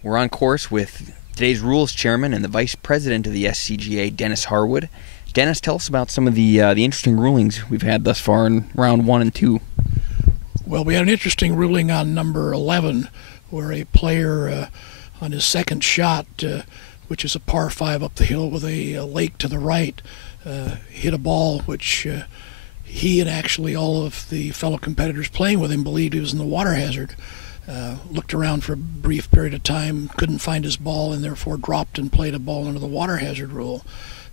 We're on course with today's rules chairman and the vice president of the SCGA, Dennis Harwood. Dennis, tell us about some of the interesting rulings we've had thus far in round 1 and 2. Well, we had an interesting ruling on number 11, where a player on his second shot, which is a par 5 up the hill with a lake to the right, hit a ball which he and actually all of the fellow competitors playing with him believed he was in the water hazard. Looked around for a brief period of time, couldn't find his ball, and therefore dropped and played a ball under the water hazard rule.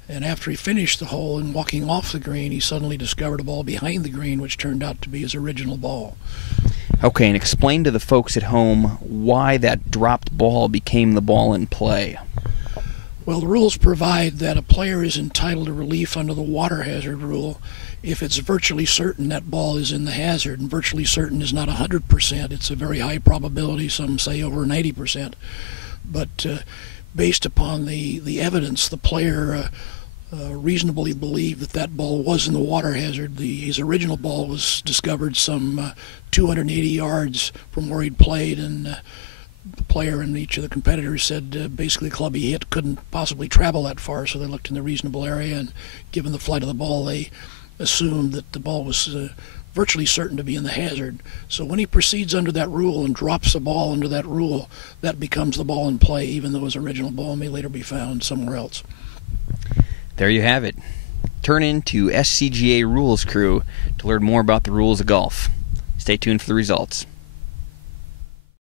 And after he finished the hole and walking off the green, he suddenly discovered a ball behind the green, which turned out to be his original ball. Okay, and explain to the folks at home why that dropped ball became the ball in play. Well, the rules provide that a player is entitled to relief under the water hazard rule if it's virtually certain that ball is in the hazard, and virtually certain is not 100%. It's a very high probability, some say over 90%. But based upon the evidence, the player reasonably believed that that ball was in the water hazard. His original ball was discovered some 280 yards from where he'd played, and the player and each of the competitors said basically the club he hit couldn't possibly travel that far, so they looked in the reasonable area, and given the flight of the ball, they assumed that the ball was virtually certain to be in the hazard. So when he proceeds under that rule and drops a ball under that rule, that becomes the ball in play, even though his original ball may later be found somewhere else. There you have it. Turn in to SCGA Rules Crew to learn more about the rules of golf. Stay tuned for the results.